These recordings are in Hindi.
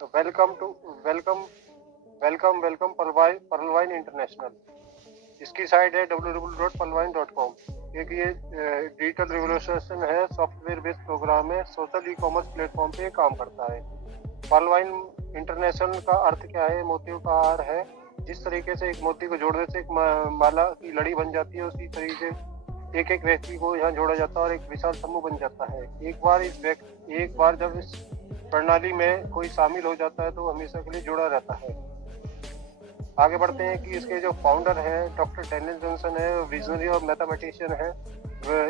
तो वेलकम वेलकम वेलकम पर्लवाइन इंटरनेशनल। इसकी साइट है www.palvine.com। एक ये डिजिटल रिवोल्यूशन है, सॉफ्टवेयर बेस्ड प्रोग्राम है, सोशल ई कॉमर्स प्लेटफॉर्म पे काम करता है। पर्लवाइन इंटरनेशनल का अर्थ क्या है? मोतियों का हार है। जिस तरीके से एक मोती को जोड़ने से एक माला की लड़ी बन जाती है, उसी तरीके से एक एक व्यक्ति को यहाँ जोड़ा जाता है और एक विशाल समूह बन जाता है। एक बार जब इस प्रणाली में कोई शामिल हो जाता है तो हमेशा के लिए जुड़ा रहता है। आगे बढ़ते हैं कि इसके जो फाउंडर है डॉक्टर डेनियल जॉनसन है, विजनरी और मैथमेटिशियन है।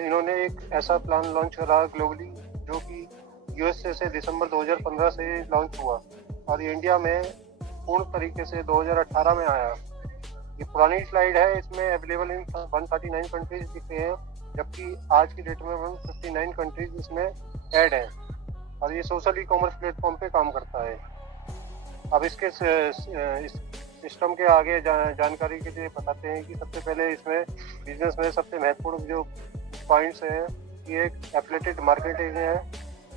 इन्होंने एक ऐसा प्लान लॉन्च करा ग्लोबली, जो कि यूएसए से दिसंबर 2015 से लॉन्च हुआ और ये इंडिया में पूर्ण तरीके से 2018 में आया। ये पुरानी स्लाइड है, इसमें अवेलेबल इन 139 कंट्रीज दिखते हैं, जबकि आज की डेट में 159 कंट्रीज इसमें ऐड है और ये सोशल ई कॉमर्स प्लेटफॉर्म पे काम करता है। अब इसके इस सिस्टम के आगे जानकारी के लिए बताते हैं कि सबसे पहले इसमें बिजनेस में सबसे महत्वपूर्ण जो पॉइंट्स हैं, ये एक एफिलिएटेड मार्केटिंग है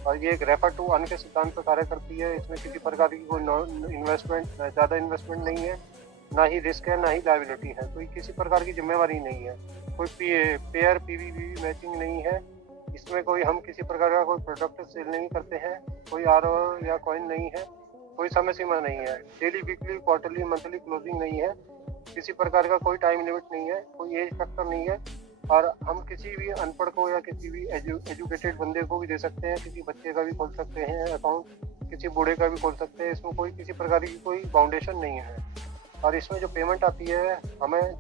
और ये एक रेफर टू अर्न के सिद्धांत पर कार्य करती है। इसमें किसी प्रकार की कोई ज़्यादा इन्वेस्टमेंट नहीं है, ना ही रिस्क है, ना ही लायबिलिटी है, कोई किसी प्रकार की जिम्मेवारी नहीं है, कोई पेयर पीवीवी मैचिंग नहीं है। इसमें कोई हम किसी प्रकार का कोई प्रोडक्ट सेल नहीं करते हैं, कोई आर या कॉइन नहीं है, कोई समय सीमा नहीं है, daily weekly quarterly monthly closing नहीं है, किसी प्रकार का कोई टाइम लिमिट नहीं है, कोई एज फैक्टर नहीं है और हम किसी भी अनपढ़ को या किसी भी एजुकेटेड बंदे को भी दे सकते हैं, किसी बच्चे का भी खोल सकते हैं अकाउंट, किसी बूढ़े का भी खोल सकते हैं। इसमें कोई किसी प्रकार की कोई बाउंडेशन नहीं है और इसमें जो पेमेंट आती है हमें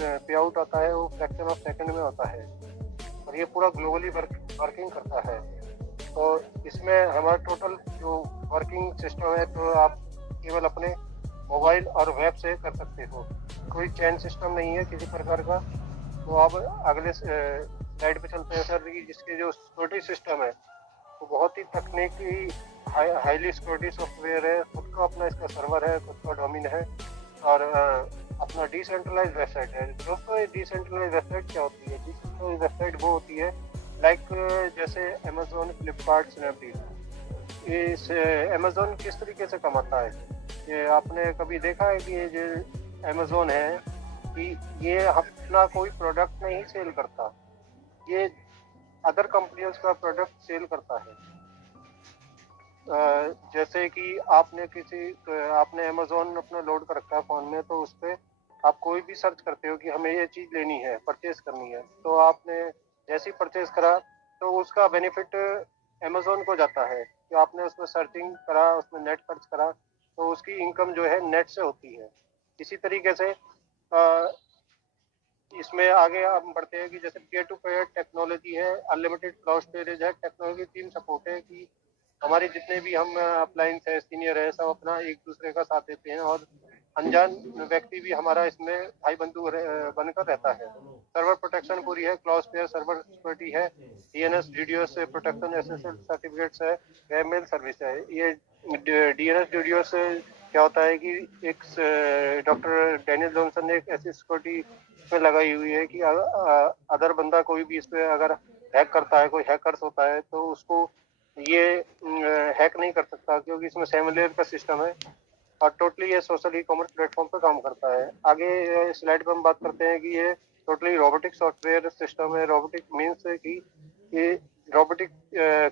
पे आउट आता है वो फ्रैक्शन ऑफ सेकंड में होता है और ये पूरा ग्लोबली वर्किंग करता है। तो इसमें हमारा टोटल जो वर्किंग सिस्टम है, तो आप केवल अपने मोबाइल और वेब से कर सकते हो, कोई चैन सिस्टम नहीं है किसी प्रकार का। तो आप अगले स्लाइड पे चलते हैं सर, कि जिसके जो सिक्योरिटी सिस्टम है वो बहुत ही तकनीकी हाईली सिक्योरिटी सॉफ्टवेयर है। खुद का अपना इसका सर्वर है, खुद का डोमेन है और अपना डिसेंट्रलाइज वेबसाइट है। दोस्तों ये डिसेंट्रलाइज वेबसाइट क्या होती है? डिसेंट्रलाइज वेबसाइट वो होती है लाइक जैसे अमेजोन, फ्लिपकार्ट, स्नैपडील। इस अमेजोन किस तरीके से कमाता है? ये आपने कभी देखा है कि ये जो अमेजोन है कि ये अपना कोई प्रोडक्ट नहीं सेल करता, ये अदर कंपनियों का प्रोडक्ट सेल करता है। जैसे कि आपने अमेजोन अपना लोड कर रखा है फ़ोन में, तो उस पर आप कोई भी सर्च करते हो कि हमें ये चीज़ लेनी है, परचेज करनी है, तो आपने जैसे ही परचेज करा तो उसका बेनिफिट अमेजोन को जाता है कि आपने उसमें सर्चिंग करा, उसमें नेट सर्च करा, तो उसकी इनकम जो है नेट से होती है। इसी तरीके से इसमें आगे हम बढ़ते हैं कि जैसे पेयर टू पेयर टेक्नोलॉजी है, अनलिमिटेड क्लाउड स्टोरेज है, टेक्नोलॉजी टीम सपोर्ट है कि हमारे जितने भी हम अप्लायंस है, सीनियर है, सब अपना एक दूसरे का साथ देते हैं और अनजान व्यक्ति भी हमारा इसमें भाई बंधु बनकर रहता है। सर्वर प्रोटेक्शन पूरी है, क्लाउड स्पेयर सर्वर सिक्योरिटी है, डीएनएस डीडीओस प्रोटेक्शन, एसएसएल सर्टिफिकेट्स है, वेब मेल सर्विस है। ये डीएनएस डीडीओस क्या होता है कि एक डॉक्टर डेनियल जॉनसन ने एक ऐसी सिक्योरिटी में लगाई हुई है कि अदर बंदा कोई भी इस पे अगर हैक करता है, कोई हैकर्स होता है, तो उसको ये हैक नहीं कर सकता, क्योंकि इसमें 7 लेयर का सिस्टम है और टोटली ये सोशल ई कॉमर्स प्लेटफॉर्म पे काम करता है। आगे स्लाइड पे हम बात करते हैं कि ये टोटली रोबोटिक सॉफ्टवेयर सिस्टम है। रोबोटिक मीन्स कि ये रोबोटिक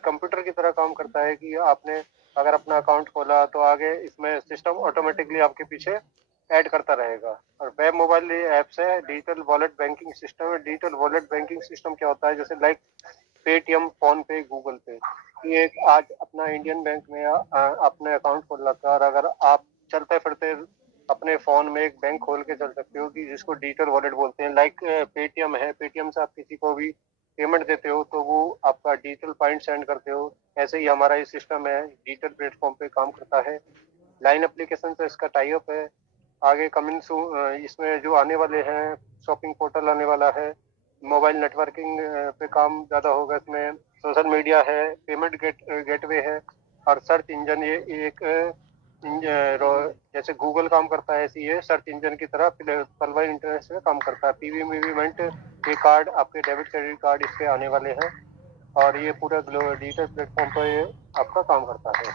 कंप्यूटर की तरह काम करता है कि आपने अगर अपना अकाउंट खोला तो आगे इसमें सिस्टम ऑटोमेटिकली आपके पीछे ऐड करता रहेगा। और वेब मोबाइल ऐप्स है, डिजिटल वॉलेट बैंकिंग सिस्टम है। डिजिटल वॉलेट बैंकिंग सिस्टम क्या होता है? जैसे लाइक पेटीएम, फोन पे, गूगल पे। ये आज अपना इंडियन बैंक में अपने अकाउंट खोल रखा और अगर आप चलते फिरते अपने फोन में एक बैंक खोल के चल सकते हो कि जिसको डिजिटल वॉलेट बोलते हैं। लाइक पेटीएम है, पेटीएम से आप किसी को भी पेमेंट देते हो तो वो आपका डिजिटल पॉइंट सेंड करते हो। ऐसे ही हमारा ये सिस्टम है, डिजिटल प्लेटफॉर्म पे काम करता है। लाइन एप्लीकेशन से इसका टाई अप है। आगे कमिंग इसमें जो आने वाले हैं, शॉपिंग पोर्टल आने वाला है, मोबाइल नेटवर्किंग पे काम ज़्यादा होगा इसमें, सोशल मीडिया है, पेमेंट गेटवे है और सर्च इंजन। ये एक जैसे गूगल काम करता है, ऐसी ये सर्च इंजन की तरह पर्लवाइन इंटरनेट में काम करता है। पीवीमेंट ये कार्ड, आपके डेबिट क्रेडिट कार्ड इससे आने वाले हैं और ये पूरा डिजिटल प्लेटफॉर्म पर ये आपका काम करता है।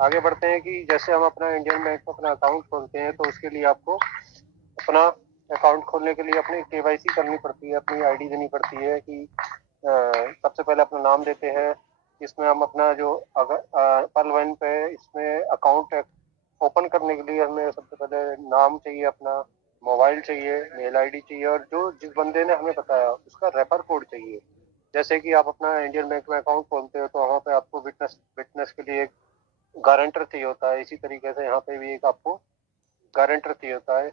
आगे बढ़ते हैं कि जैसे हम अपना इंडियन बैंक में अपना अकाउंट खोलते हैं तो उसके लिए आपको अपना अकाउंट खोलने के लिए अपनी केवाईसी करनी पड़ती है, अपनी आईडी देनी पड़ती है कि सबसे पहले अपना नाम देते हैं। इसमें हम अपना जो अगर पर्ल वाइन पे इसमें अकाउंट ओपन करने के लिए हमें सबसे पहले नाम चाहिए, अपना मोबाइल चाहिए, मेल आईडी चाहिए, और जो जिस बंदे ने हमें बताया उसका रेफर कोड चाहिए। जैसे कि आप अपना इंडियन बैंक में अकाउंट खोलते हो तो वहाँ पे आपको विटनेस विटनेस के लिए एक गारंटर चाहिए होता है। इसी तरीके से यहाँ पे भी एक आपको गारंटर चाहिए होता है।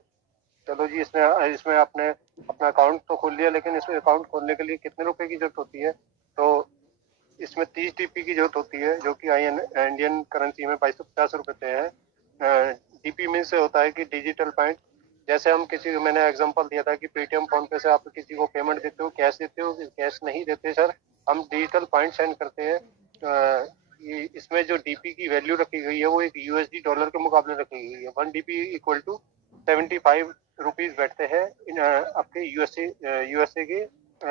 चलो जी, इसमें इसमें आपने अपना अकाउंट तो खोल लिया, लेकिन इसमें अकाउंट खोलने के लिए कितने रुपए की जरूरत होती है? तो इसमें 30 डीपी की जरूरत होती है, जो कि इंडियन करेंसी में 2250 रुपए है। डीपी मीन से होता है कि डिजिटल पॉइंट। जैसे हम किसी को, मैंने एग्जांपल दिया था कि पेटीएम फोन पे से आप किसी को पेमेंट देते हो, कैश देते हो, कैश नहीं देते सर, हम डिजिटल पॉइंट सेंड करते हैं। इसमें जो डीपी की वैल्यू रखी गई है वो एक यूएसडी डॉलर के मुकाबले रखी गई है। 1 डीपी इक्वल टू 75 रुपीज बैठते हैं इन आपके यूएसए के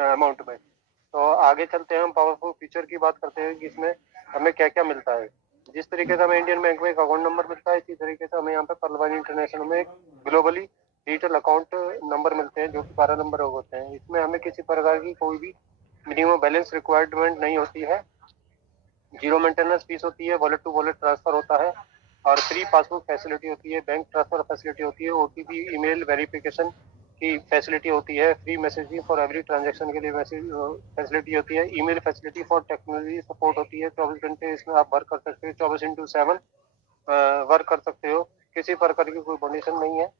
अमाउंट में। तो आगे चलते हैं, हम पावरफुल फीचर की बात करते हैं कि इसमें हमें क्या क्या मिलता है। जिस तरीके से हमें इंडियन बैंक में एक अकाउंट नंबर मिलता है, इसी तरीके से हमें यहाँ पे पर्ल वाइन इंटरनेशनल में एक ग्लोबली डिजिटल अकाउंट नंबर मिलते हैं, जो कि 12 नंबर होते हैं। इसमें हमें किसी प्रकार की कोई भी मिनिमम बैलेंस रिक्वायरमेंट नहीं होती है, जीरो मेंटेनेंस फीस होती है, वॉलेट टू वॉलेट ट्रांसफर होता है, और फ्री पासबुक फैसिलिटी होती है, बैंक ट्रांसफर फैसिलिटी होती है, ओटीपी ईमेल वेरिफिकेशन की फैसिलिटी होती है, free messaging for every transaction के लिए मैसेज फैसिलिटी होती है, email facility for technology support होती है। 24 घंटे इसमें आप वर्क कर सकते हो, 24x7 वर्क कर सकते हो, किसी प्रकार की कोई कंडीशन नहीं है।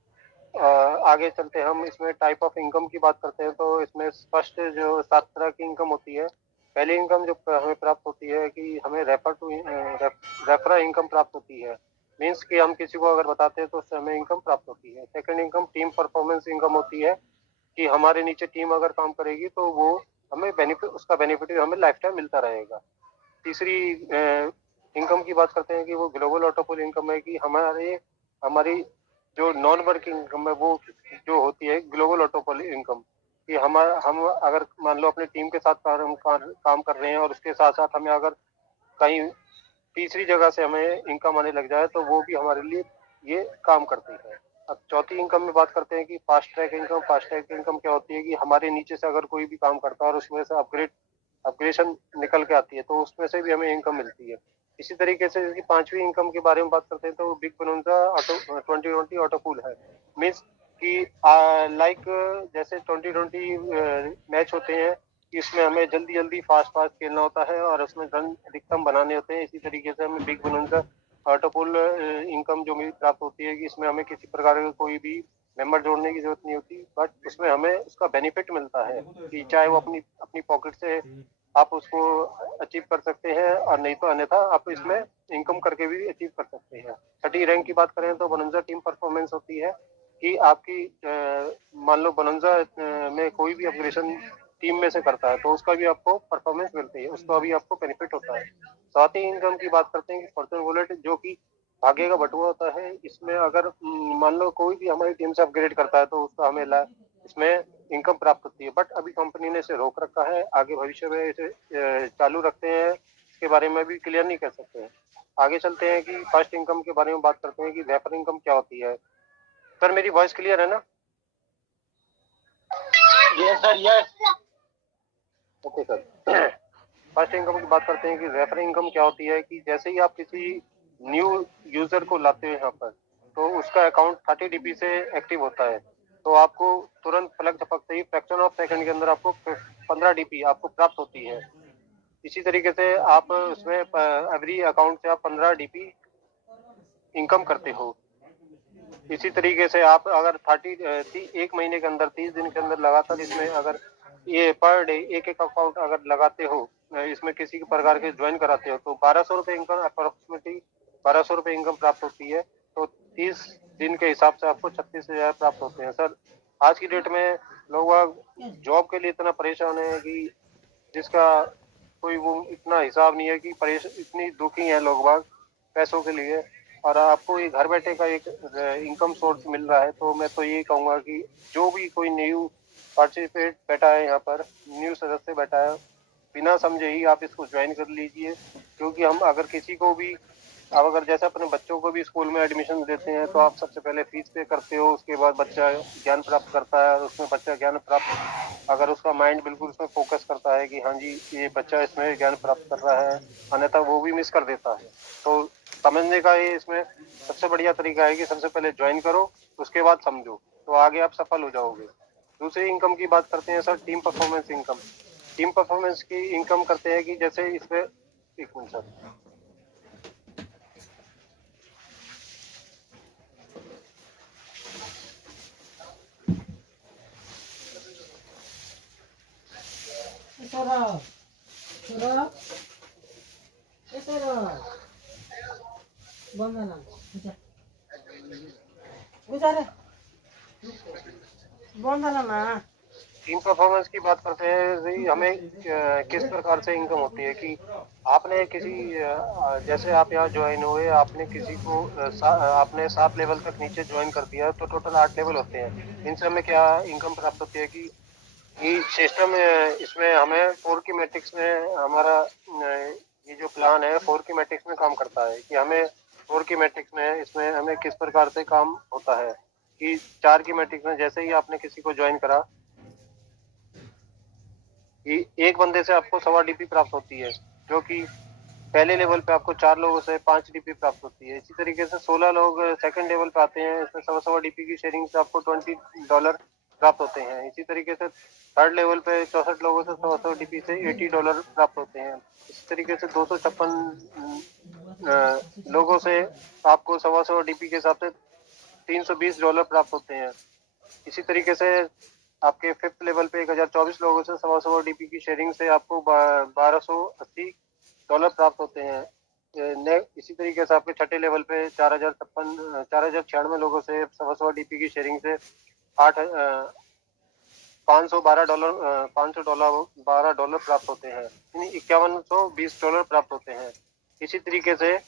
आगे चलते हैं, हम इसमें टाइप ऑफ इनकम की बात करते हैं। तो इसमें फर्स्ट जो 7 तरह की इनकम होती है। पहली इनकम जो हमें प्राप्त होती है कि हमें रेफर इनकम प्राप्त होती है। मीन्स कि हम किसी को अगर बताते हैं तो उससे हमें इनकम प्राप्त होती है। Second income team performance income होती है कि हमारे नीचे टीम अगर काम करेगी तो वो हमें बेनिफिट, उसका बेनिफिट हमें लाइफ टाइम मिलता रहेगा। तीसरी इनकम की बात करते हैं कि वो ग्लोबल ऑटोपुल इनकम है कि हमारी जो नॉन वर्किंग इनकम है वो जो होती है ग्लोबल ऑटोपुल इनकम, कि हम अगर मान लो अपनी टीम के साथ काम कर रहे हैं और उसके साथ साथ हमें अगर कहीं तीसरी जगह से हमें इनकम आने लग जाए तो वो भी हमारे लिए ये काम करती है। अब चौथी इनकम में बात करते हैं कि fast track income. Fast track income क्या होती है कि हमारे नीचे से अगर कोई भी काम करता है और उसमें से अपग्रेडेशन निकल के आती है तो उसमें से भी हमें इनकम मिलती है। इसी तरीके से इसकी पांचवी इनकम के बारे में बात करते हैं तो बिग बोनंजा ऑटो 2020 ऑटो पूल है। मीन्स कि लाइक जैसे 2020 मैच होते हैं कि इसमें हमें जल्दी जल्दी फास्ट फास्ट खेलना होता है और उसमें रन अधिकतम बनाने होते हैं। इसी तरीके से हमें बिग बोनंजा ऑटो पूल इनकम जो भी प्राप्त होती है कि इसमें हमें किसी प्रकार का कोई भी मेंबर जोड़ने की जरूरत नहीं होती, बट उसमें हमें उसका बेनिफिट मिलता है कि चाहे वो अपनी अपनी पॉकेट से आप उसको अचीव कर सकते हैं, और नहीं तो अन्यथा आप इसमें इनकम करके भी अचीव कर सकते हैं। छठी रैंक की बात करें तो बोनंजा टीम परफॉर्मेंस होती है कि आपकी मान लो बोनंजा में कोई भी अपग्रेडेशन टीम में से करता है तो उसका भी आपको परफॉर्मेंस मिलती है, उसका भी आपको बेनिफिट होता है। साथ ही इनकम की बात करते हैं कि फॉर्चून वॉलेट जो कि भाग्य का बटुआ होता है। इसमें अगर मान लो कोई भी हमारी टीम से अपग्रेड करता है तो उसका हमें इसमें इनकम प्राप्त होती है, बट अभी कंपनी ने इसे रोक रखा है। आगे भविष्य में इसे चालू रखते हैं, इसके बारे में भी क्लियर नहीं कर सकते हैं। आगे चलते हैं कि फर्स्ट इनकम के बारे में बात करते हैं कि रेफर इनकम क्या होती है। सर मेरी वॉइस क्लियर है ना? Yes sir, yes. Okay sir. First income की बात करते हैं कि रेफर इनकम क्या होती है कि जैसे ही आप किसी न्यू यूजर को लाते हैं यहाँ पर तो उसका अकाउंट 30 डीपी से एक्टिव होता है, तो आपको तुरंत पलक झपकते ही फ्रैक्शन ऑफ सेकंड के अंदर आपको 15 डीपी आपको प्राप्त होती है। इसी तरीके से आप उसमें एवरी अकाउंट से आप 15 डीपी इनकम करते हो। इसी तरीके से आप अगर 1 महीने के अंदर 30 दिन के अंदर लगातार इसमें अगर ये पर डे एक अकाउंट अगर लगाते हो, इसमें किसी प्रकार के ज्वाइन कराते हो तो 1200 रुपये इनकम, अप्रोक्सीमेटली 1200 रुपये इनकम प्राप्त होती है। तो 30 दिन के हिसाब से आपको 36,000 प्राप्त होते हैं। सर आज की डेट में लोग जॉब के लिए इतना परेशान है कि जिसका कोई वो इतना हिसाब नहीं है कि इतनी दुखी है लोग बाग पैसों के लिए, और आपको ये घर बैठे का एक इनकम सोर्स मिल रहा है। तो मैं तो यही कहूँगा कि जो भी कोई न्यू पार्टिसिपेट बैठा है यहाँ पर, न्यू सदस्य बैठा है, बिना समझे ही आप इसको ज्वाइन कर लीजिए। क्योंकि हम अगर किसी को भी अब अगर जैसे अपने बच्चों को भी स्कूल में एडमिशन देते हैं तो आप सबसे पहले फीस पे करते हो, उसके बाद बच्चा ज्ञान प्राप्त करता है, और उसमें बच्चा ज्ञान प्राप्त, अगर उसका माइंड बिल्कुल उसमें फोकस करता है कि हाँ जी ये बच्चा इसमें ज्ञान प्राप्त कर रहा है, अन्यथा वो भी मिस कर देता है। तो समझने का ये इसमें सबसे बढ़िया तरीका है कि सबसे पहले ज्वाइन करो, उसके बाद समझो, तो आगे आप सफल हो जाओगे। दूसरी इनकम की बात करते हैं sir, team performance income. Team performance की इनकम करते हैं कि जैसे इसमें, एक मिनट सर, टीम परफॉर्मेंस की बात करते हैं जी, हमें किस प्रकार से इनकम होती है कि आपने किसी जैसे आप यहाँ ज्वाइन हुए, आपने किसी को आपने 7 लेवल तक नीचे ज्वाइन कर दिया, तो टोटल 8 लेवल होते हैं। इनसे हमें क्या इनकम प्राप्त होती है कि ये सिस्टम, इसमें हमें 4 की मैट्रिक्स में हमारा ये जो प्लान है 4 की मैट्रिक्स में काम करता है कि हमें 4 की मैट्रिक्स में इसमें हमें किस प्रकार से काम होता है कि 4 की मैट्रिक्स में जैसे ही आपने किसी को ज्वाइन करा कि एक बंदे से आपको 1.25 DP प्राप्त होती है, जो कि पहले लेवल पे आपको 4 लोगों से 5 DP प्राप्त होती है। इसी तरीके से 16 लोग सेकंड लेवल पे आते हैं, इसमें 1.25 DP की शेयरिंग से आपको $20 प्राप्त होते हैं। इसी तरीके से थर्ड लेवल पे 64 लोगों से 100 DP से $80 प्राप्त होते हैं। इसी तरीके से 256 लोगों से आपको 1.25 DP के हिसाब से $320 प्राप्त होते हैं। इसी तरीके से आपके फिफ्थ लेवल पे 1024 लोगों से 1.25 DP की शेयरिंग से आपको $1280 प्राप्त होते हैं। इसी तरीके से आपके छठे लेवल पे 4096 लोगों से 1.25 DP की शेयरिंग से आठ $512 प्राप्त होते हैं, यानी $5120 प्राप्त होते हैं। इसी तरीके से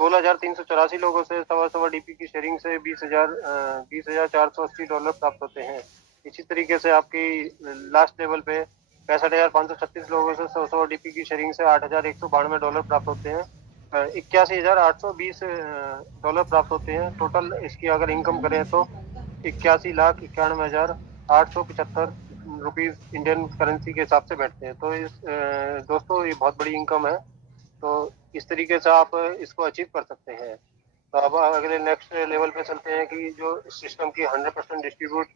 16,384 लोगों से 1.25 DP की शेयरिंग से $20,480 प्राप्त होते हैं। इसी तरीके से आपकी लास्ट लेवल पे 65,536 लोगों से 100 DP की शेयरिंग से $8,192 प्राप्त होते हैं। $81,820 प्राप्त होते हैं। टोटल इसकी अगर इनकम करें तो 81,91,875 रुपीज इंडियन करेंसी के हिसाब से बैठते हैं। तो दोस्तों ये बहुत बड़ी इनकम है, तो इस तरीके से आप इसको अचीव कर सकते हैं। तो अब अगले नेक्स्ट लेवल पे चलते हैं कि जो सिस्टम की 100% डिस्ट्रीब्यूट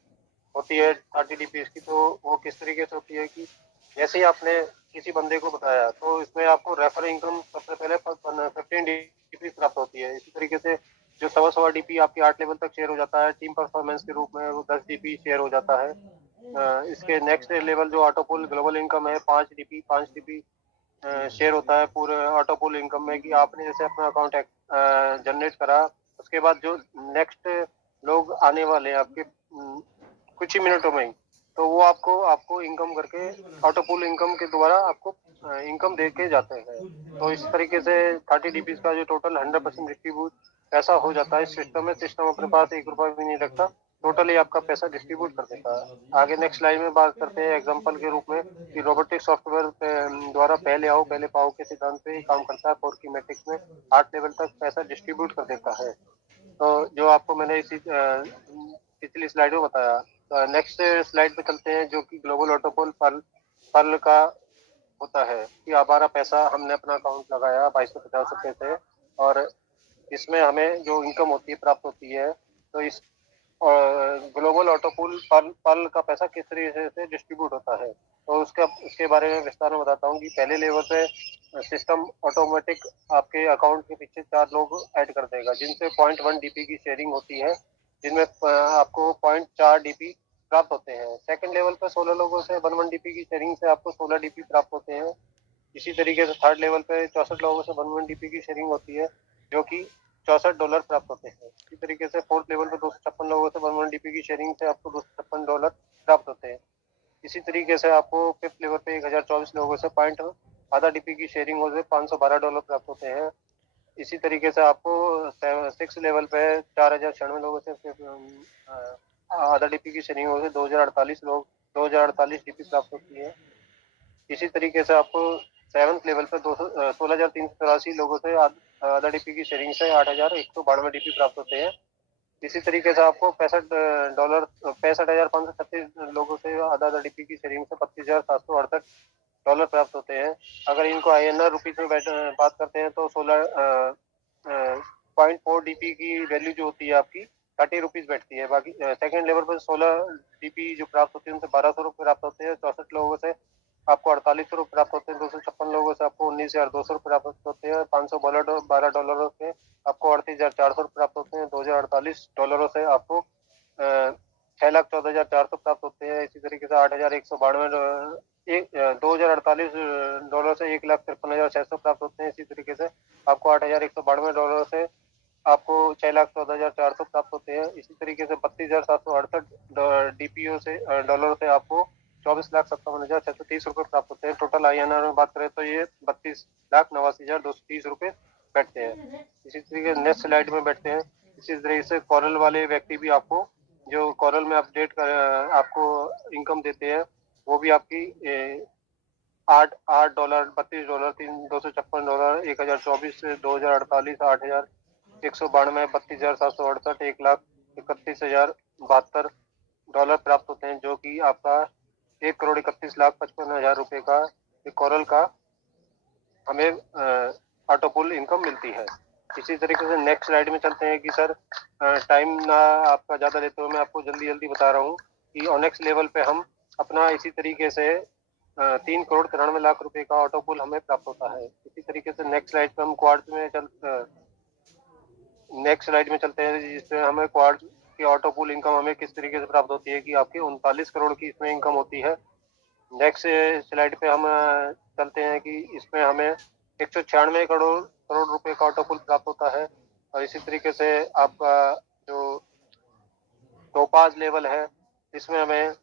होती है 30 DP की, तो वो किस तरीके से होती है कि जैसे ही आपने किसी बंदे को बताया तो इसमें आपको रेफर इनकम सबसे पहले 15 DP प्राप्त होती है। इसी तरीके से जो 1.25 DP आपके 8 लेवल तक शेयर हो जाता है टीम परफॉर्मेंस के रूप में, वो 10 DP शेयर हो जाता है। इसके नेक्स्ट लेवल जो ऑटोपुल ग्लोबल इनकम है 5 DP शेयर होता है पूरे ऑटोपुल इनकम में, कि आपने जैसे अपना अकाउंट जनरेट करा, उसके बाद जो नेक्स्ट लोग आने वाले हैं आपके कुछ ही मिनटों में ही, तो वो आपको आपको इनकम करके ऑटोपुल इनकम के द्वारा आपको इनकम दे के जाते हैं। तो इस तरीके से 30 DP का जो टोटल 100% डिस्ट्रीब्यूट पैसा हो जाता है इस सिस्टम में। सिस्टम अपने पास 1 रुपया भी नहीं रखता, टोटली आपका पैसा डिस्ट्रीब्यूट कर देता है। आगे नेक्स्ट स्लाइड में बात करते हैं एग्जांपल के रूप में कि रोबोटिक सॉफ्टवेयर द्वारा पहले आओ पहले पाओ के सिद्धांत पे काम करता है। 4 की मैट्रिक्स में 8 लेवल तक पैसा डिस्ट्रीब्यूट कर देता है। तो जो आपको मैंने इसी पिछली स्लाइड में बताया। तो नेक्स्ट स्लाइड पे चलते हैं जो कि ग्लोबल ऑटोपोल पर्ल का होता है कि हमारा पैसा हमने अपना अकाउंट लगाया 2250 रुपये से, और इसमें हमें जो इनकम होती है प्राप्त होती है। तो इस ग्लोबल ऑटोपूल पर्ल का पैसा किस तरीके से डिस्ट्रीब्यूट होता है, तो उसके बारे में विस्तार में बताता हूँ कि पहले लेवल पे सिस्टम ऑटोमेटिक आपके अकाउंट के पीछे 4 लोग ऐड कर देगा, जिनसे 0.1 DP की शेयरिंग होती है, जिनमें आपको 0.4 DP प्राप्त होते हैं। सेकंड लेवल पे 16 लोगों से 1 DP की शेयरिंग से आपको 16 DP प्राप्त होते हैं। इसी तरीके से थर्ड लेवल पे 64 लोगों से 1 DP की शेयरिंग होती है, जो कि $64 प्राप्त होते हैं। इसी तरीके से फोर्थ लेवल पे 256 लोगों से 1 DP की शेयरिंग से आपको $256 प्राप्त होते हैं। इसी तरीके से आपको फिफ्थ लेवल पे 1024 लोगों से पॉइंट आधा DP की शेयरिंग हो से $512 प्राप्त होते हैं। इसी तरीके से आपको सिक्स लेवल पे 4096 लोगों से आधा DP की शेयरिंग हो से 2048 DP प्राप्त होती है। इसी तरीके से आपको सेवंथ लेवल पे 16,384 लोगों से आधा डीपी की शेयरिंग से 8,192 डीपी प्राप्त होते हैं। इसी तरीके से आपको $65,536 लोगों से आधा आधा डीपी की शेयरिंग से $25,768 प्राप्त होते हैं। अगर इनको INR रुपीज में बात करते हैं तो 16.4 डीपी की वैल्यू जो होती है आपकी 30 रुपीज बैठती है। बाकी सेकंड लेवल पर 16 डीपी जो प्राप्त होती है उनसे 1,200 रुपये प्राप्त होते हैं। 64 लोगों से आपको 4800 रुपये प्राप्त होते हैं। 256 लोगों से आपको 19,200 रुपये प्राप्त होते हैं। $512 से आपको 38,400 रुपये प्राप्त होते हैं। $2,048 से आपको 6,14,400 प्राप्त होते हैं। इसी तरीके से 2,048 से 1,53,600 प्राप्त होते हैं। इसी तरीके से आपको $8,192 से आपको 6,14,400 प्राप्त होते हैं। इसी तरीके से 32,768 डीपीओ से डॉलर से आपको 24,57,630 रुपये प्राप्त होते हैं। टोटल INR में बात करें तो ये 32,89,230 रुपये बैठते हैं। इसी तरीके से नेक्स्ट स्लाइड में बैठते हैं। इसी तरीके से कॉरल वाले व्यक्ति भी आपको जो कॉरल में अपडेट कर आपको इनकम देते हैं वो भी आपकी $8, $32, $256, 1,024, 2,048, 8,192, 32,768, 1,31,072 प्राप्त होते हैं, जो कि आपका 1,31,55,000 रुपए का कॉरल का हमें ऑटो पुल इनकम मिलती है। इसी तरीके से नेक्स्ट स्लाइड में चलते हैं कि सर टाइम ना आपका ज़्यादा लेते हुए मैं आपको जल्दी जल्दी बता रहा हूँ कि ऑनेक्स लेवल पे हम अपना इसी तरीके से 3,93,00,000 रुपए का ऑटो पुल हमें प्राप्त होता है। इसी तरीके से नेक्स्ट स्लाइड पे हम नेक्स्ट स्लाइड में चलते हैं जिसमें हमें क्वार्ट्ज की ऑटो पुल इनकम हमें किस तरीके से प्राप्त होती है कि आपकी 39 करोड़ की इसमें इनकम होती है। नेक्स्ट स्लाइड पे हम चलते हैं कि इसमें हमें 196 करोड़ रुपए का ऑटो पुल प्राप्त होता है। और इसी तरीके से आपका जो टोपाज लेवल है इसमें हमें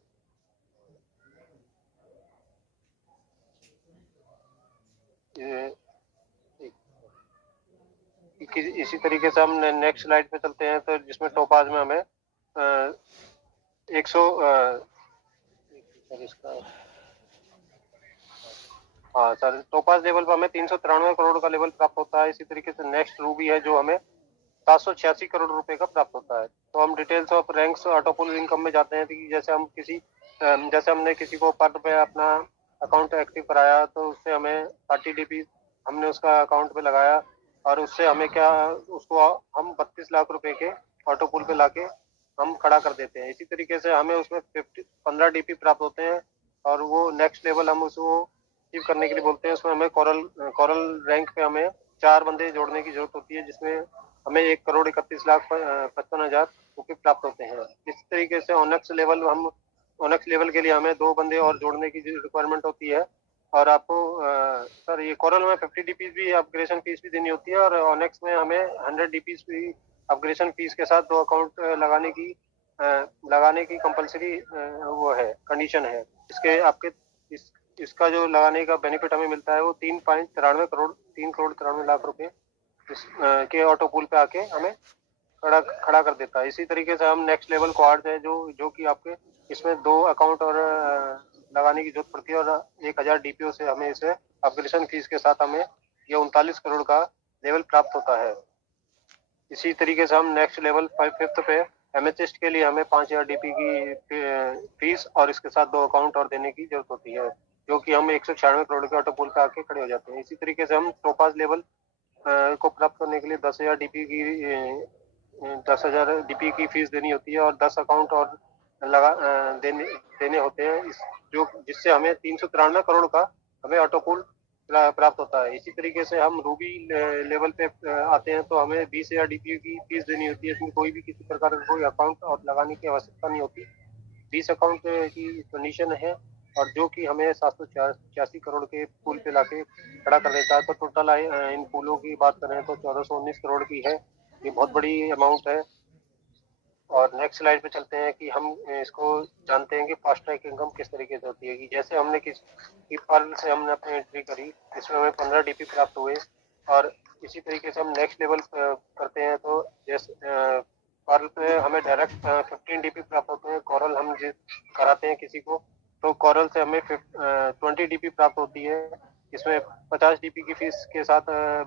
इसी तरीके से हम नेक्स्ट स्लाइड पे चलते हैं तो जिसमें टोपाज में हमें 100 हाँ सर टोपाज लेवल पर हमें 393 करोड़ का लेवल प्राप्त होता है। इसी तरीके से नेक्स्ट रूबी है जो हमें 786 करोड़ रुपए का प्राप्त होता है। तो हम details of ranks auto pull income में जाते हैं कि जैसे हमने किसी को पर पे अपना अकाउंट एक्टिव कराया तो उससे हमें 30 डीपी हमने उसका अकाउंट पे लगाया और उससे हमें उसको हम 32 लाख रुपए के ऑटो पुल पे लाके हम खड़ा कर देते हैं। इसी तरीके से हमें उसमें 15 डीपी प्राप्त होते हैं और वो नेक्स्ट लेवल हम उसको अचीव करने के लिए बोलते हैं। उसमें हमें कॉरल रैंक पे हमें 4 बंदे जोड़ने की जरूरत होती है जिसमें हमें 1,31,55,000 रुपये प्राप्त होते हैं। इस तरीके से ऑनेक्स लेवल के लिए हमें 2 बंदे और जोड़ने की रिक्वायरमेंट होती है। और आपको सर ये कॉरल में 50 डीपीज भी अपग्रेडेशन फीस भी देनी होती है और ऑनेक्स में हमें 100 डीपीज भी अपग्रेडेशन फीस के साथ 2 अकाउंट लगाने की कंपलसरी वो है कंडीशन है। इसका जो लगाने का बेनिफिट हमें मिलता है वो 3,93 लाख रुपए के ऑटो पुल पे आके हमें खड़ा कर देता है। इसी तरीके से हम नेक्स्ट लेवल क्वार्ट्ज है जो कि आपके इसमें 2 अकाउंट और लगाने की जरूरत पड़ती है और 1,000 डीपीओ से हमें इसे अपग्रेडेशन फीस के साथ हमें ये 39 करोड़ का लेवल प्राप्त होता है। इसी तरीके से हम नेक्स्ट लेवल 5th पे एमएचएस्ट के लिए हमें 5,000 डीपी की फीस और इसके साथ 2 अकाउंट और देने की जरूरत होती है जो कि हम 196 करोड़ के ऑटो पुल पे आके खड़े हो जाते हैं। इसी तरीके से हम टोपाज लेवल को प्राप्त करने के लिए 10,000 डीपी की फीस देनी होती है और 10 अकाउंट और देने होते हैं जिससे हमें 393 करोड़ का हमें ऑटो पुल प्राप्त होता है। इसी तरीके से हम रूबी लेवल पे आते हैं तो हमें 20,000 डीपी की फीस देनी होती है। इसमें कोई भी किसी प्रकार का कोई अकाउंट और लगाने की आवश्यकता नहीं होती। 20 अकाउंट की कंडीशन है और जो कि हमें 786 करोड़ के पुल पे लाके खड़ा कर देता है। तो टोटल इन पुलों की बात करें तो 1,419 करोड़ की है। ये बहुत बड़ी अमाउंट है। और नेक्स्ट स्लाइड पे चलते हैं कि हम इसको जानते हैं कि फास्ट ट्रैक इनकम किस तरीके से होती है कि जैसे हमने किसी पर्ल से हमने अपनी एंट्री करी इसमें हमें 15 डीपी प्राप्त हुए और इसी तरीके से हम नेक्स्ट लेवल करते हैं तो जैसे पर्ल पे हमें डायरेक्ट 15 डीपी प्राप्त होते हैं। कॉरल हम कराते हैं किसी को तो कॉरल से हमें 20 डीपी प्राप्त होती है। इसमें 50 डीपी की फीस के साथ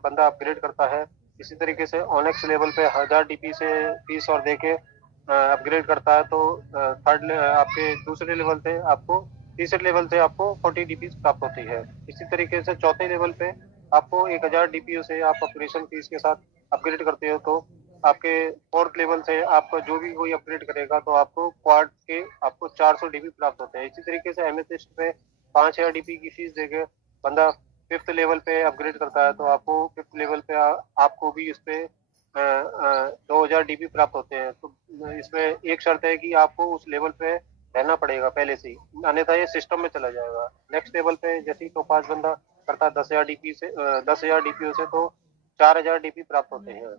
बंदा अपग्रेड करता है। इसी तरीके से ऑनेक्स लेवल पे 1000 डीपी से फीस और देके अपग्रेड करता है, तो थर्ड आपके दूसरे लेवल पे आपको, तीसरे लेवल से आपको 40 डीपी प्राप्त होती है। इसी तरीके से चौथे लेवल पे आपको 1000 डीपीयू से आप ऑपरेशन फीस के साथ अपग्रेड करते हो, तो आपके फोर्थ लेवल से आपका जो भी कोई अपग्रेड करेगा तो आपको क्वाड के आपको 400 डीपी प्राप्त होते हैं। इसी तरीके से एमेथिस्ट पे 5000 डीपी की फीस देके बंदा फिफ्थ लेवल पे अपग्रेड करता है, तो आपको फिफ्थ लेवल पे आपको भी इस पे 2000 डीपी प्राप्त होते हैं। तो इसमें एक शर्त है कि आपको उस लेवल पे रहना पड़ेगा पहले से ही, अन्यथा ये सिस्टम में चला जाएगा। नेक्स्ट लेवल पे जैसे ही तो 5 बंदा करता है 10,000 डीपी से 10,000 डीपीओ से, तो 4000 डीपी प्राप्त होते हैं।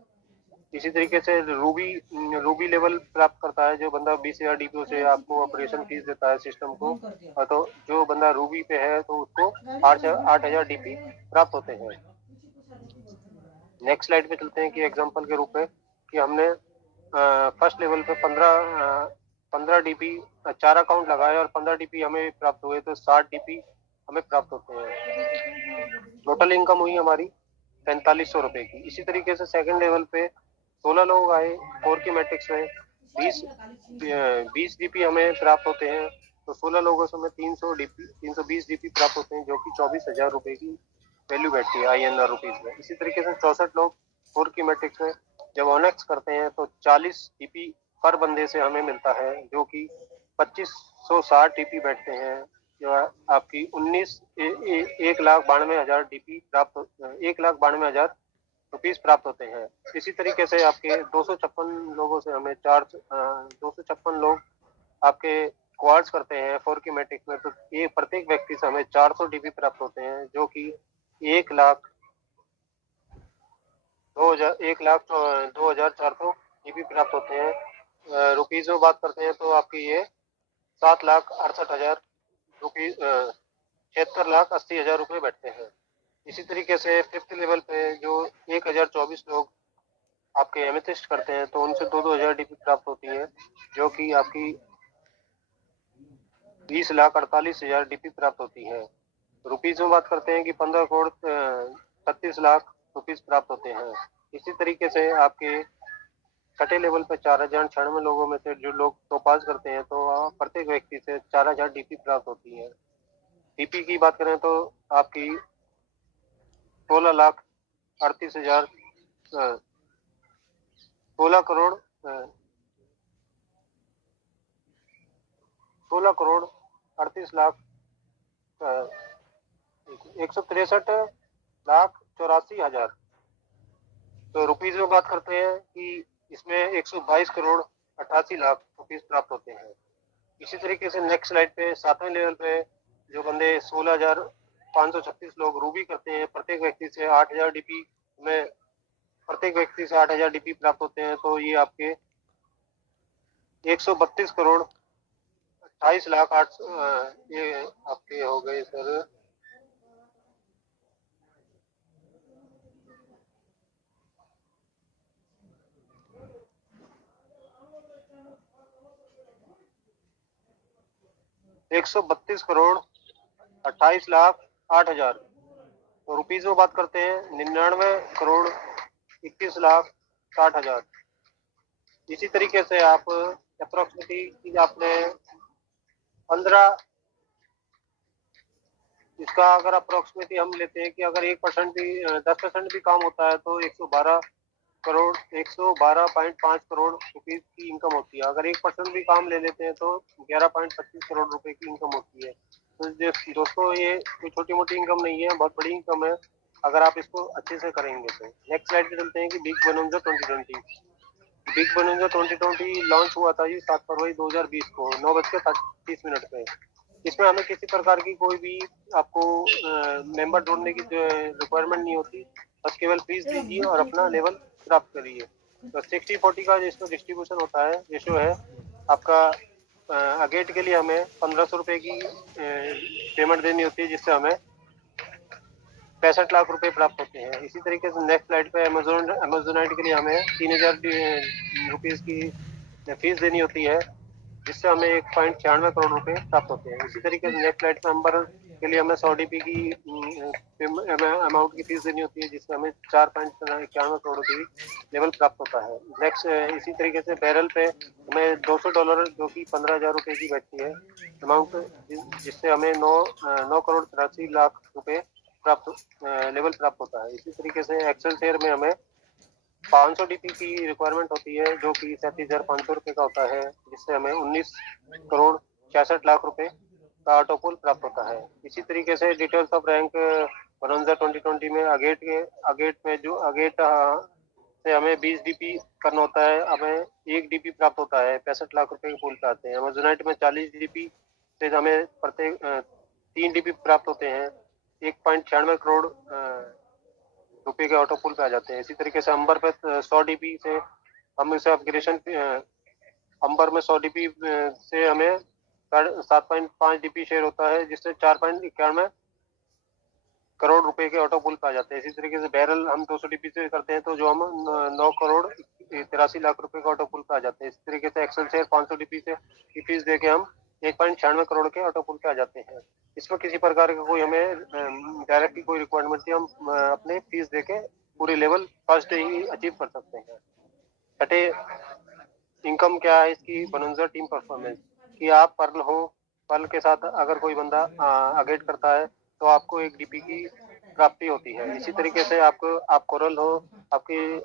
इसी तरीके से रूबी लेवल प्राप्त करता है जो बंदा 20,000 डीपीओ से आपको ऑपरेशन फीस देता है सिस्टम को, तो जो बंदा रूबी पे है तो उसको 8,000 डीपी प्राप्त होते हैं। नेक्स्ट स्लाइड पे चलते हैं कि एग्जांपल के रूप में कि हमने फर्स्ट लेवल पे 15 डीपी 4 अकाउंट लगाए और 15 डीपी हमें प्राप्त हुए, तो 60 डीपी हमें प्राप्त होते हैं। टोटल इनकम हुई हमारी 4500 रुपए की। इसी तरीके से सेकंड लेवल पे 16 लोग आए 4 की मैट्रिक्स में, 20 डीपी हमें प्राप्त होते हैं, तो 16 लोगों से हमें 320 डीपी प्राप्त होते हैं, जो कि 24,000 रुपए की वैल्यू बैठती है INR रुपीज में। इसी तरीके से 64 लोग 4 की मैट्रिक्स में जब ऑनेक्स करते हैं तो 40 डीपी पर बंदे से हमें मिलता है, जो कि 2560 डीपी बैठते हैं, जो आपकी 1,92,000 डीपी प्राप्त 1,92,000 रुपीज प्राप्त होते हैं। इसी तरीके से आपके 256 लोगों से हमें 256 लोग आपके क्वार्ट्स करते हैं 4 की मैट्रिक्स में, तो ये प्रत्येक व्यक्ति से हमें 400 डीपी प्राप्त होते हैं, जो कि 1,02,400 डीपी प्राप्त होते हैं। रुपीज में बात करते हैं तो आपकी ये 7,68,000 रुपीज 76,80,000 रुपये बैठते हैं। इसी तरीके से फिफ्थ लेवल पे जो 1,024 लोग आपके एमेथिस्ट करते हैं तो उनसे 2,000 डीपी प्राप्त होती है, जो कि आपकी 20,48,000 डीपी प्राप्त होती है। रुपीज में बात करते हैं कि 15 करोड़ 36 लाख रुपीज प्राप्त होते हैं। इसी तरीके से आपके छठे लेवल पे 4,096 लोगों में से जो लोग टोपाज करते हैं तो प्रत्येक व्यक्ति से 4,000 डीपी प्राप्त होती है। डीपी की बात करें तो आपकी 16,38,000 16 करोड़ 38 लाख 163,84,000। तो रुपीज में बात करते हैं कि इसमें 122 करोड़ 88 लाख रुपीज प्राप्त होते हैं। इसी तरीके से नेक्स्ट स्लाइड पे 7वें लेवल पे जो बंदे 16,536 लोग रूबी करते हैं, प्रत्येक व्यक्ति से 8,000 डीपी में प्रत्येक व्यक्ति से 8,000 डीपी प्राप्त होते हैं, तो ये आपके 132 करोड़ 28 लाख 8 ये आपके हो गए सर 132 करोड़ 28 लाख 8,000। तो रुपीज में बात करते हैं 99 करोड़ 21 लाख 60,000। इसी तरीके से आप अप्रोक्सीमेटली आपने 15 इसका अगर अप्रोक्सीमेटली हम लेते हैं कि अगर 1% भी 10% भी काम होता है तो 112 करोड़ 112.5 करोड़ रुपीज की इनकम होती है। अगर 1% भी काम ले लेते हैं तो 11.25 करोड़ रुपए की इनकम होती है। तो दोस्तों ये कोई छोटी मोटी इनकम नहीं है, बहुत बड़ी इनकम है अगर आप इसको अच्छे से करेंगे तो। नेक्स्ट स्लाइड पे चलते हैं कि बिग बनूंगा 2020। बिग बनूंगा 2020 लॉन्च हुआ था जी 7 फरवरी 2020 को 9:30 पे। इसमें हमें किसी प्रकार की कोई भी आपको मेंबर जोड़ने की रिक्वायरमेंट नहीं होती, बस केवल फीस दीजिए और अपना लेवल प्राप्त करिए। तो 60-40 का जिसमें डिस्ट्रीब्यूशन होता है रेशो है आपका। अगेट के लिए हमें 1,500 रुपए की पेमेंट देनी होती है, जिससे हमें 65 लाख रुपए प्राप्त होते हैं। इसी तरीके से नेक्स्ट स्लाइड पे अमेजोनाइट के लिए हमें 3,000 रुपीज की फीस देनी होती है, जिससे हमें 1.96 करोड़ रुपए प्राप्त होते हैं। इसी तरीके से नेक्स्ट स्लाइड पे के लिए हमें 100 डीपी की अमाउंट की फीस देनी होती है, जिससे हमें 4.91 करोड़ रुपये लेवल प्राप्त होता है। नेक्स्ट इसी तरीके से बैरल पे हमें $200 जो कि 15,000 रुपये की बैठती है अमाउंट, जिससे हमें 9 करोड़ 83 लाख रुपए लेवल प्राप्त होता है। इसी तरीके से एक्सेल शेयर में हमें 500 डीपी की रिक्वायरमेंट होती है, जो कि 37,500 रुपये का होता है, जिससे हमें 19 करोड़ 66 लाख रुपए का ऑटो पुल प्राप्त होता है। इसी तरीके से डिटेल्स ऑफ रैंक बनंजा 2020 में अगेट में जो अगेट से हमें 20 डीपी करना होता है, हमें 1 डीपी प्राप्त होता है, 65 लाख रुपए के पुल पे आते हैं। अमेजोनाइट में 40 डीपी से हमें प्रत्येक 3 डीपी प्राप्त होते हैं, 1.96 करोड़ रुपए के ऑटो पुल पे आ जाते हैं। इसी तरीके से अंबर पे 100 डीपी से हम इसे अपग्रेडेशन अंबर में 100 डीपी से हमें 7.5 डीपी शेयर होता है, जिससे 4.91 करोड़ रुपए के ऑटो पुल पे आ जाते हैं। इसी तरीके से बैरल हम 200 डीपी से करते हैं, तो जो हम 9 करोड़ 83 लाख रुपए का ऑटो पुल पे आ जाते हैं। इसी तरीके से एक्सेल शेयर 500 डीपी से की फीस दे के हम 1.96 करोड़ के ऑटो पुल पे आ जाते हैं। इसमें किसी प्रकार का कोई हमें डायरेक्टली कोई रिक्वायरमेंट नहीं, हम अपने फीस दे के पूरे लेवल फर्स्ट ही अचीव कर सकते हैं। छठे इनकम क्या है इसकी, बनंजा टीम परफॉर्मेंस कि आप पर्ल के साथ अगर कोई बंदा अगेट करता है तो आपको 1 डीपी की प्राप्ति होती है। इसी तरीके से आप कोरल हो, आपकी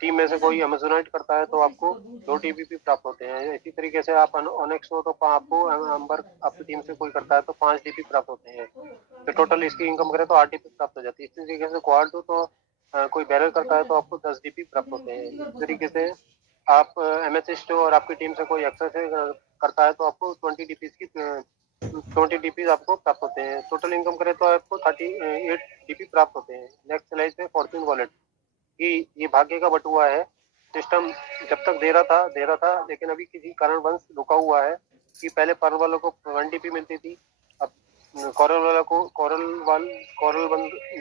टीम में से कोई अमेजोनाइट करता है तो आपको 2 डीपी प्राप्त होते हैं। इसी तरीके से आप ऑनेक्स हो तो आपको अंबर आपकी टीम से कोई करता है तो 5 डीपी प्राप्त होते हैं। तो टोटल इसकी इनकम करें तो 8 डीपी प्राप्त हो जाती है। इसी तरीके से क्वाड हो तो कोई बैरल करता है तो आपको 10 डीपी प्राप्त होते हैं। इस तरीके से आप एमएसएस्ट हो और आपकी टीम से कोई एक्सेस करता है तो आपको 20 डीपी आपको प्राप्त होते हैं। टोटल इनकम करें तो आपको 38 डीपी प्राप्त होते हैं। नेक्स्ट स्लाइड पे फॉर्च्यून वॉलेट कि ये भाग्य का बटुआ है। सिस्टम जब तक दे रहा था, लेकिन अभी किसी कारणवश रुका हुआ है कि पहले पर्ल वालों को 1 डीपी मिलती थी, अब कॉरल वाला को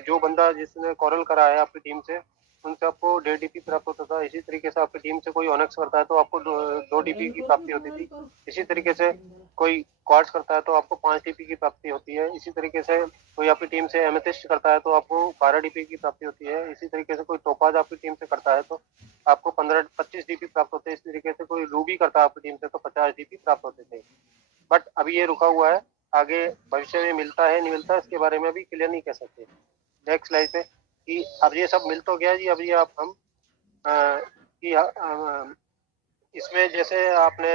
जो बंदा जिसने कॉरल करा है आपकी टीम से, उनसे आपको 1.5 डीपी प्राप्त होता था। इसी तरीके से आपकी टीम से कोई ऑनक्स करता है तो आपको 2 डीपी की प्राप्ति होती थी। इसी तरीके से कोई क्वार्ट्स करता है तो आपको 5 डीपी की प्राप्ति होती है। इसी तरीके से कोई आपकी टीम से एमेथिस्ट करता है तो आपको 12 डीपी की प्राप्ति होती है। इसी तरीके से कोई टोपाज आपकी टीम से करता है तो आपको 25 डीपी प्राप्त होते हैं। इस तरीके से कोई रूबी करता है आपकी टीम से तो 50 डीपी प्राप्त होते थे। बट अभी ये रुका हुआ है, आगे भविष्य में मिलता है नहीं मिलता इसके बारे में अभी क्लियर नहीं कह सकते। नेक्स्ट स्लाइड पे कि अब ये सब मिल तो गया जी, अब ये आप हम इसमें जैसे आपने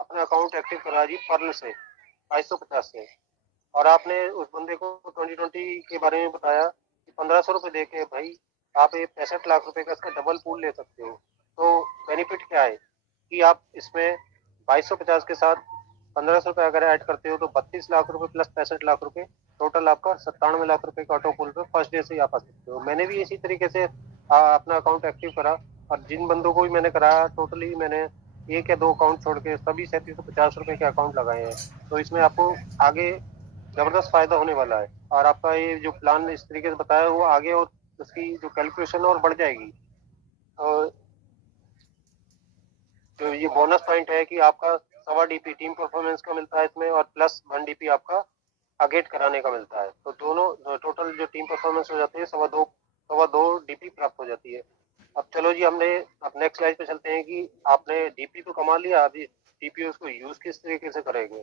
अपना अकाउंट एक्टिव करा जी पर्ल से 2250 से, और आपने उस बंदे को 2020 के बारे में बताया कि 1500 रुपये दे के भाई आप ये 65 लाख रुपए का इसका डबल पूल ले सकते हो। तो बेनिफिट क्या है कि आप इसमें 2250 के साथ 1500 रुपये अगर ऐड करते हो तो 32 लाख रुपए प्लस 65 लाख रुपए, टोटल आपका 97 लाख रुपए का ऑटो पुल पे फर्स्ट डे से ही आप आ सकते हो। मैंने भी इसी तरीके से अपना अकाउंट एक्टिव करा, और जिन बंदों को भी मैंने कराया टोटली मैंने 1 या 2 अकाउंट छोड़ के सभी 3750 रुपए के अकाउंट लगाए हैं। तो इसमें आपको आगे जबरदस्त फायदा होने वाला है, और आपका ये जो प्लान इस तरीके से बताया वो आगे और उसकी जो कैलकुलेशन और बढ़ जाएगी। और तो ये बोनस पॉइंट है कि आपका 1.25 डीपी टीम परफॉर्मेंस का मिलता है इसमें, और प्लस 1 डीपी आपका अगेट कराने का मिलता है। तो दोनों टोटल जो टीम परफॉर्मेंस हो जाती है 2.25 डीपी प्राप्त हो जाती है। अब चलो जी, हमने अब नेक्स्ट स्लाइड पे चलते हैं कि आपने डीपी तो कमा लिया, अभी डीपी उसको यूज किस तरीके से करेंगे।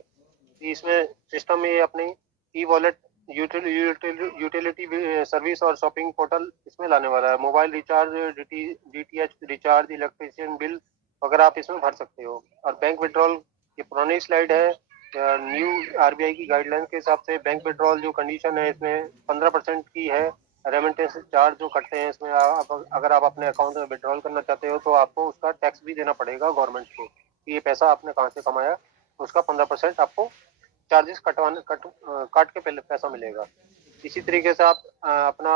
इसमें सिस्टम में अपनी ई वॉलेट यूटिलिटी सर्विस और शॉपिंग पोर्टल इसमें लाने वाला है। Mobile recharge, DTH recharge, electrician bill वगैरह आप इसमें भर सकते हो। और बैंक विड्रॉल, ये पुरानी स्लाइड है, न्यू आरबीआई की गाइडलाइन के हिसाब से बैंक विड्रॉल जो कंडीशन है इसमें 15% की है। रेमिटेंस चार्ज जो कटते हैं इसमें अगर आप अपने अकाउंट में विड्रॉल करना चाहते हो तो आपको उसका टैक्स भी देना पड़ेगा गवर्नमेंट को कि ये पैसा आपने कहाँ से कमाया, उसका 15% आपको चार्जेस काट के पहले पैसा मिलेगा। इसी तरीके से आप अपना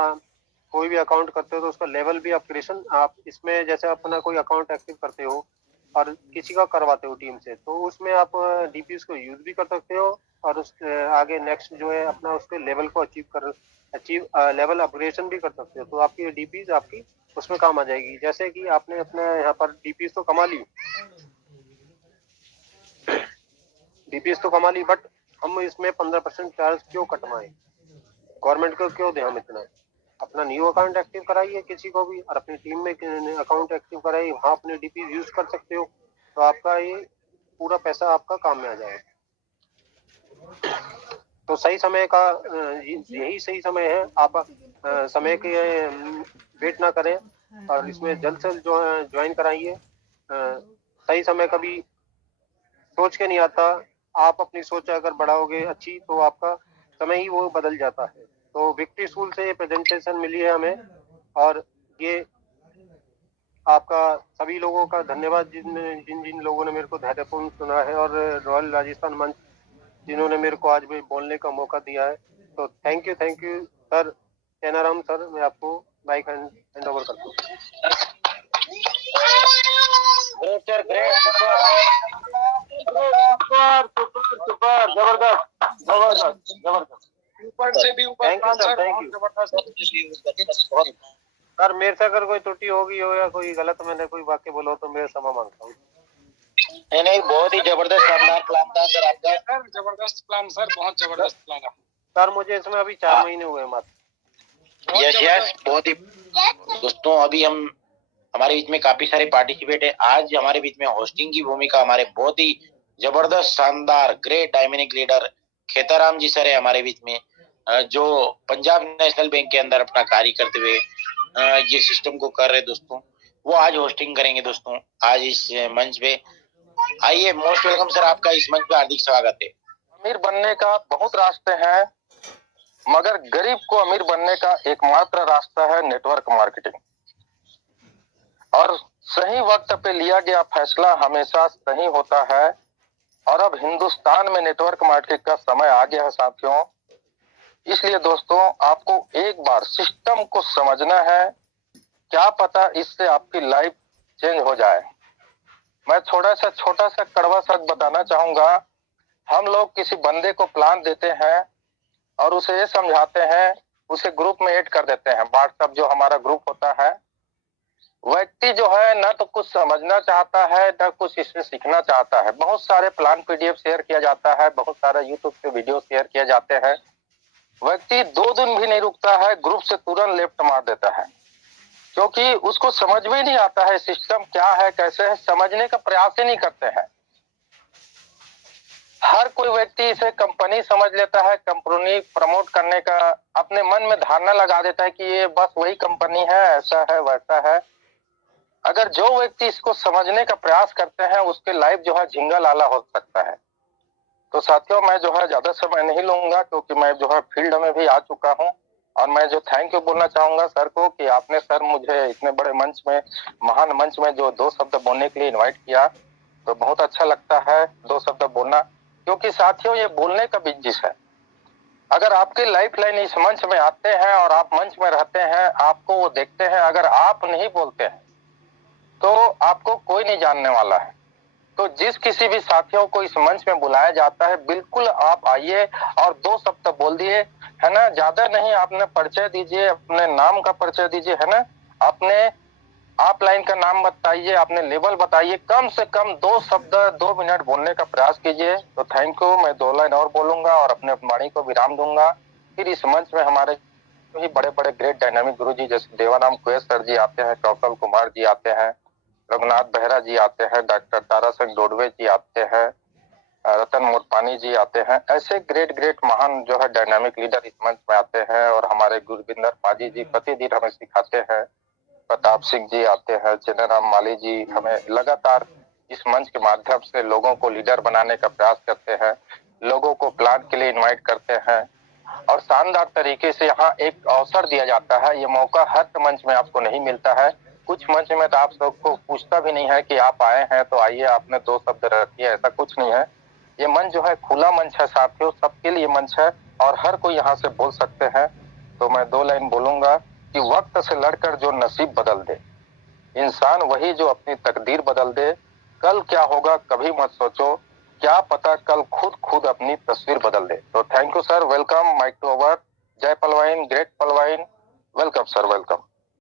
कोई भी अकाउंट करते हो तो उसका लेवल भी अपग्रेडेशन आप इसमें, जैसे अपना कोई अकाउंट एक्टिव करते हो और किसी का करवाते हो टीम से, तो उसमें आप डीपीएस को यूज भी कर सकते हो, और उस आगे नेक्स्ट जो है अपना उसके लेवल को अचीव लेवल अपग्रेडेशन भी कर सकते हो। तो आपकी डीपीएस आपकी उसमें काम आ जाएगी। जैसे कि आपने अपने यहाँ पर डीपीएस तो कमा ली, बट हम इसमें 15% चार्ज क्यों कटवाएं? गवर्नमेंट को क्यों दें हम इतना? अपना न्यू अकाउंट एक्टिव कराइए किसी को भी, और अपनी टीम में अकाउंट एक्टिव कराइए, वहाँ अपने डीपी यूज कर सकते हो, तो आपका ये पूरा पैसा आपका काम में आ जाएगा। तो सही समय का यही सही समय है, आप समय के वेट ना करें और इसमें जल्द से जो ज्वाइन कराइए। सही समय कभी सोच के नहीं आता, आप अपनी सोच अगर बढ़ाओगे अच्छी तो आपका समय ही वो बदल जाता है। तो विक्ट्री स्कूल से प्रेजेंटेशन मिली है हमें, और ये आपका सभी लोगों का धन्यवाद जिन जिन जिन लोगों ने मेरे को धैर्यपूर्ण सुना है, और रॉयल राजस्थान मंच जिन्होंने मेरे को आज भी बोलने का मौका दिया है। तो thank you sir. Chainaram sir, मैं आपको माइक हैंड ओवर करता हूँ। सुपर जबरदस्त ऊपर से भी ऊपर। Thank you sir. मेरे से अगर कोई त्रुटि होगी हो या कोई गलत मैंने कोई वाक्य बोला हो तो मेरे क्षमा मांगता हूँ। नहीं, बहुत ही जबरदस्त शानदार प्लान था सर आपका। सर जबरदस्त प्लान सर, बहुत जबरदस्त प्लान है सर। मुझे इसमें अभी 4 महीने हुए मात्र। यस बहुत ही। दोस्तों अभी हम हमारे बीच में काफी सारे पार्टिसिपेट है। आज हमारे बीच में होस्टिंग की भूमिका हमारे बहुत ही जबरदस्त शानदार ग्रेट डायमेनिक लीडर खेताराम जी सर है हमारे बीच में, जो पंजाब नेशनल बैंक के अंदर अपना कार्य करते हुए ये सिस्टम को कर रहे दोस्तों। वो आज होस्टिंग करेंगे दोस्तों आज इस मंच पे। आइए, मोस्ट वेलकम सर, आपका इस मंच पे हार्दिक स्वागत है। अमीर बनने का बहुत रास्ते हैं, मगर गरीब को अमीर बनने का एकमात्र रास्ता है नेटवर्क मार्केटिंग। और सही वक्त पे लिया गया फैसला हमेशा सही होता है, और अब हिंदुस्तान में नेटवर्क मार्केटिंग का समय आ गया है साथियों। इसलिए दोस्तों आपको एक बार सिस्टम को समझना है, क्या पता इससे आपकी लाइफ चेंज हो जाए। मैं छोटा सा कड़वा सच बताना चाहूंगा। हम लोग किसी बंदे को प्लान देते हैं और उसे ये समझाते हैं, उसे ग्रुप में ऐड कर देते हैं। व्हाट्सएप जो हमारा ग्रुप होता है, व्यक्ति जो है ना तो कुछ समझना चाहता है ना कुछ इससे सीखना चाहता है। बहुत सारे प्लान पीडीएफ शेयर किया जाता है, बहुत सारे यूट्यूब पे वीडियो शेयर किए जाते हैं। व्यक्ति 2 दिन भी नहीं रुकता है, ग्रुप से तुरंत लेफ्ट मार देता है, क्योंकि उसको समझ में नहीं आता है सिस्टम क्या है कैसे है, समझने का प्रयास ही नहीं करते हैं। हर कोई व्यक्ति इसे कंपनी समझ लेता है, कंपनी प्रमोट करने का अपने मन में धारणा लगा देता है कि ये बस वही कंपनी है, ऐसा है वैसा है। अगर जो व्यक्ति इसको समझने का प्रयास करते हैं उसके लाइफ जो है झिंगा लाला हो सकता है। तो साथियों मैं जो है ज्यादा समय नहीं लूंगा, क्योंकि मैं जो है फील्ड में भी आ चुका हूँ। और मैं जो थैंक यू बोलना चाहूंगा सर को कि आपने सर मुझे इतने बड़े मंच में, महान मंच में जो 2 शब्द बोलने के लिए इन्वाइट किया, तो बहुत अच्छा लगता है 2 शब्द बोलना। क्योंकि साथियों ये बोलने का बिजनेस है। अगर आपके लाइफ लाइन इस मंच में आते हैं और आप मंच में रहते हैं, आपको वो देखते हैं, अगर आप नहीं बोलते हैं तो आपको कोई नहीं जानने वाला है। तो जिस किसी भी साथियों को इस मंच में बुलाया जाता है, बिल्कुल आप आइए और 2 शब्द बोल दिए, है ना। ज्यादा नहीं, आपने परिचय दीजिए, अपने नाम का परिचय दीजिए, है ना। अपने आप लाइन का नाम बताइए, अपने लेवल बताइए, कम से कम 2 शब्द 2 मिनट बोलने का प्रयास कीजिए। तो थैंक यू। मैं 2 लाइन और बोलूंगा और अपने वाणी को विराम दूंगा। फिर इस मंच में हमारे ही बड़े बड़े ग्रेट डायनामिक गुरु जी जैसे देवाराम कुएस सर जी आते हैं, कौशल कुमार जी आते हैं, रघुनाथ बेहरा जी आते हैं, डॉक्टर तारा सिंह डोडवे जी आते हैं, रतन मोटपानी जी आते हैं। ऐसे ग्रेट महान जो है डायनामिक लीडर इस मंच में आते हैं। और हमारे गुरविंदर पाजी जी प्रतिदिन हमें सिखाते हैं, प्रताप सिंह जी आते हैं, चेनाराम माली जी हमें लगातार इस मंच के माध्यम से लोगों को लीडर बनाने का प्रयास करते हैं, लोगों को प्लान के लिए इनवाइट करते हैं। और शानदार तरीके से यहाँ एक अवसर दिया जाता है। ये मौका हर मंच में आपको नहीं मिलता है। कुछ मंच में तो आप सबको पूछता भी नहीं है कि आप आए हैं तो आइए, आपने 2 शब्द रखिए, ऐसा कुछ नहीं है। ये मंच जो है खुला मंच है साथियों, सबके लिए मंच है और हर कोई यहाँ से बोल सकते हैं। तो मैं 2 लाइन बोलूंगा कि वक्त से लड़कर जो नसीब बदल दे, इंसान वही जो अपनी तकदीर बदल दे। कल क्या होगा कभी मत सोचो, क्या पता कल खुद अपनी तस्वीर बदल दे। तो thank you sir, welcome, mic to over. जय पलवाइन, ग्रेट पलवाइन, वेलकम सर, वेलकम।